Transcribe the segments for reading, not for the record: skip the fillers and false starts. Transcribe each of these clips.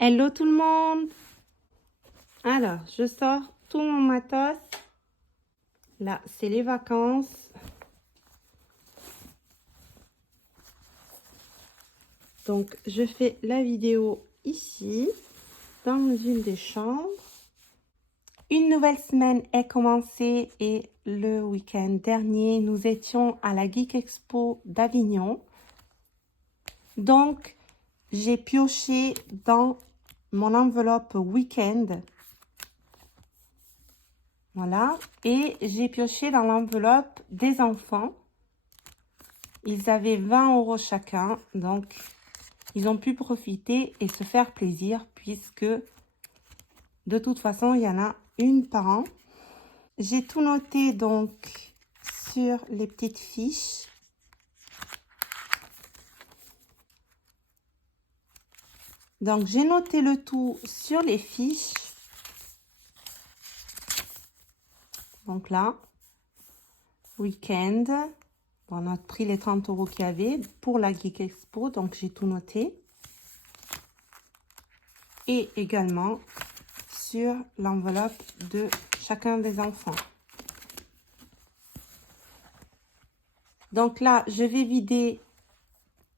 Hello tout le monde! Alors, je sors tout mon matos. Là, c'est les vacances. Donc, je fais la vidéo ici, dans une des chambres. Une nouvelle semaine est commencée et le week-end dernier, nous étions à la Geek Expo d'Avignon. Donc, j'ai pioché dans mon enveloppe week-end. Voilà. Et j'ai pioché dans l'enveloppe des enfants. Ils avaient 20 € chacun. Donc, ils ont pu profiter et se faire plaisir puisque de toute façon, il y en a une par an. J'ai tout noté donc sur les petites fiches. Donc, j'ai noté le tout sur les fiches. Donc là, week-end. On a pris les 30 € qu'il y avait pour la Geek Expo. Donc, j'ai tout noté. Et également sur l'enveloppe de chacun des enfants. Donc là, je vais vider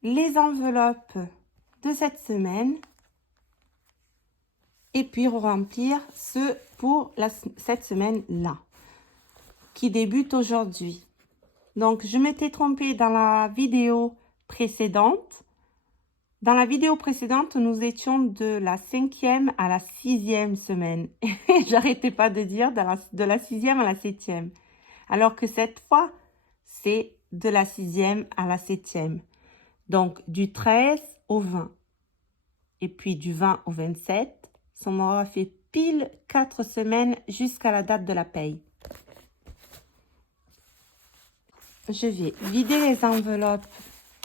les enveloppes de cette semaine et puis remplir ceux pour cette semaine-là qui débute aujourd'hui. Donc, je m'étais trompée dans la vidéo précédente. Dans la vidéo précédente, nous étions de la 5e à la 6e semaine. Et j'arrêtais pas de dire de la 6e à la 7e. Alors que cette fois, c'est de la 6e à la 7e. Donc, du 13 au 20. Et puis, du 20 au 27. Ça m'aura fait pile 4 semaines jusqu'à la date de la paye. Je vais vider les enveloppes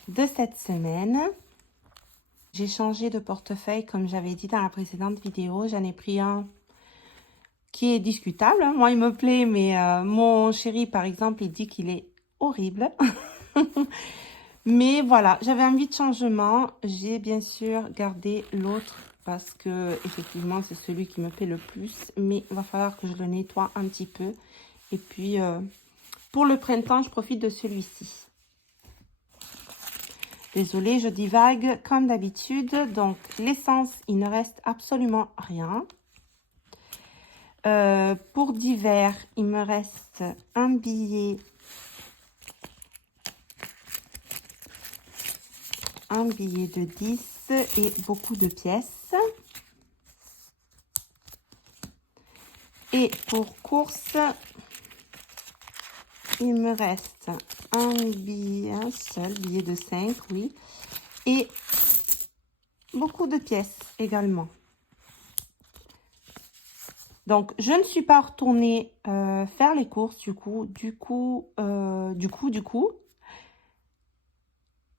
de cette semaine. J'ai changé de portefeuille, comme j'avais dit dans la précédente vidéo. J'en ai pris un qui est discutable. Moi, il me plaît, mais mon chéri, par exemple, il dit qu'il est horrible. Mais voilà, j'avais envie de changement. J'ai bien sûr gardé l'autre parce que effectivement, c'est celui qui me plaît le plus. Mais il va falloir que je le nettoie un petit peu. Et puis, pour le printemps, je profite de celui-ci. Désolée, je divague comme d'habitude. Donc, l'essence, il ne reste absolument rien. Pour d'hiver, il me reste un billet. Un billet de 10 et beaucoup de pièces. Et pour course, il me reste un billet, un seul billet de 5, oui. Et beaucoup de pièces également. Donc, je ne suis pas retournée faire les courses du coup.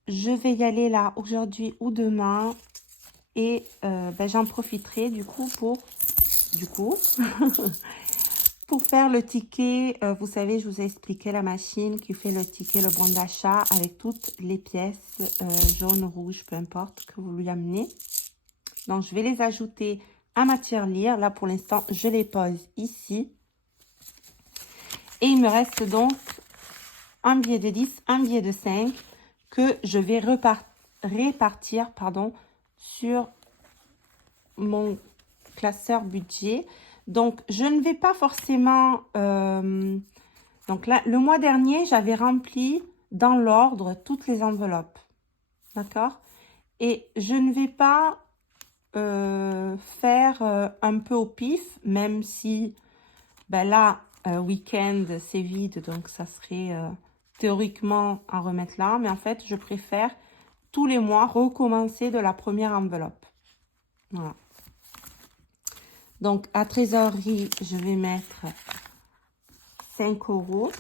Je vais y aller là aujourd'hui ou demain. Et j'en profiterai du coup pour pour faire le ticket. Vous savez, je vous ai expliqué la machine qui fait le ticket, le bon d'achat avec toutes les pièces jaunes, rouges, peu importe que vous lui amenez. Donc, je vais les ajouter à ma tirelire. Là, pour l'instant, je les pose ici. Et il me reste donc un billet de 10, un billet de 5 que je vais répartir sur mon classeur budget. Donc, je ne vais pas forcément... donc là, le mois dernier, j'avais rempli dans l'ordre toutes les enveloppes. D'accord? Et je ne vais pas faire un peu au pif, même si là, week-end, c'est vide, donc ça serait théoriquement à remettre là. Mais en fait, je préfère tous les mois recommencer de la première enveloppe. Voilà. Donc, à trésorerie, je vais mettre 5 €.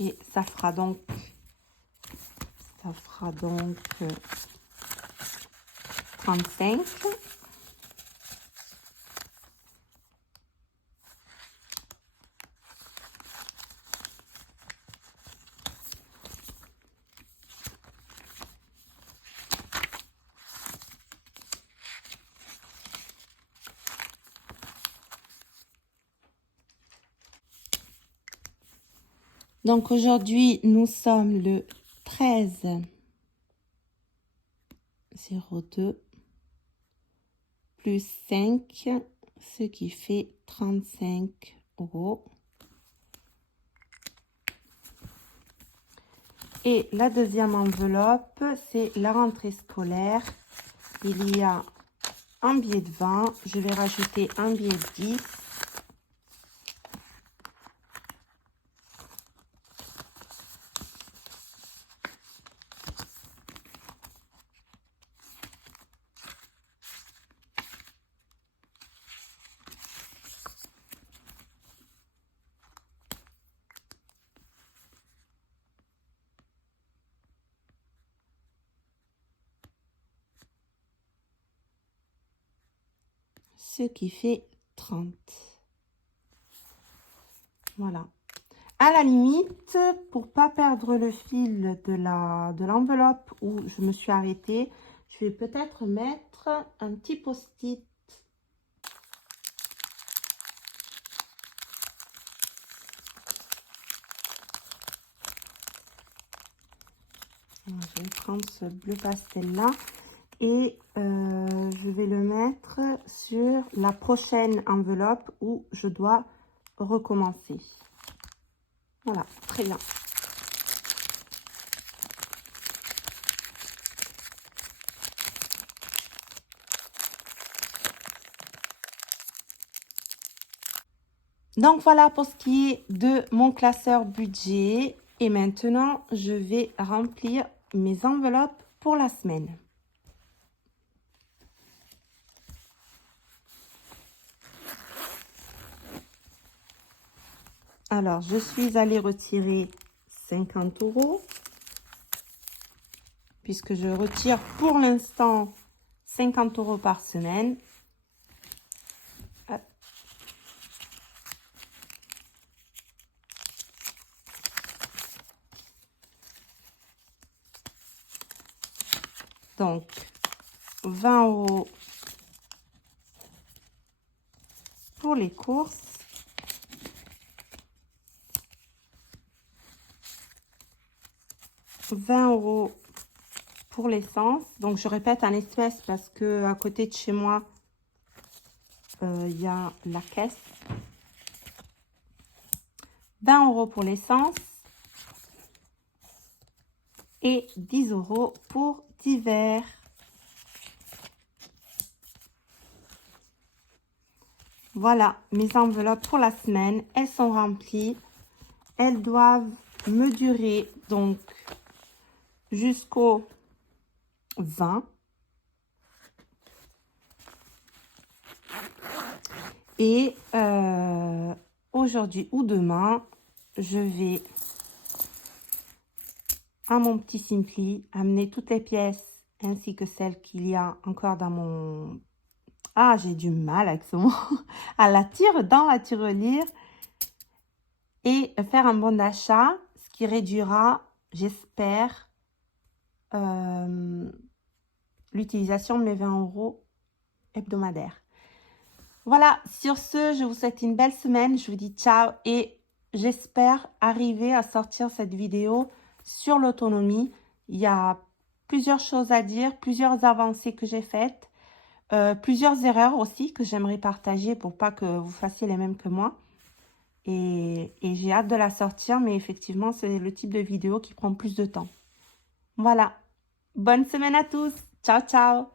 Et ça fera donc 35. Donc aujourd'hui, nous sommes le 13/02 plus 5, ce qui fait 35 €. Et la deuxième enveloppe, c'est la rentrée scolaire. Il y a un billet de 20, je vais rajouter un billet de 10. Ce qui fait 30. Voilà. À la limite, pour pas perdre le fil de l'enveloppe où je me suis arrêtée, je vais peut-être mettre un petit post-it. Je vais prendre ce bleu pastel là et je vais le mettre sur la prochaine enveloppe où je dois recommencer. Voilà, très bien. Donc voilà pour ce qui est de mon classeur budget. Et maintenant, je vais remplir mes enveloppes pour la semaine. Alors, je suis allée retirer 50 €, puisque je retire pour l'instant 50 € par semaine. Hop. Donc, 20 € pour les courses. 20 € pour l'essence. Donc, je répète en espèces parce que à côté de chez moi, il y a la caisse. 20 € pour l'essence et 10 € pour divers. Voilà, mes enveloppes pour la semaine, elles sont remplies. Elles doivent me durer donc jusqu'au 20. Et aujourd'hui ou demain, je vais à mon petit Simply amener toutes les pièces ainsi que celles qu'il y a encore dans mon... Ah, j'ai du mal avec ce mot. À dans la tirelire et faire un bon d'achat, ce qui réduira, j'espère, l'utilisation de mes 20 € hebdomadaires. Voilà, sur ce, je vous souhaite une belle semaine. Je vous dis ciao et j'espère arriver à sortir cette vidéo sur l'autonomie. Il y a plusieurs choses à dire, plusieurs avancées que j'ai faites, plusieurs erreurs aussi que j'aimerais partager pour pas que vous fassiez les mêmes que moi. Et j'ai hâte de la sortir, mais effectivement, c'est le type de vidéo qui prend plus de temps. Voilà. Bonne semaine à tous. Ciao, ciao.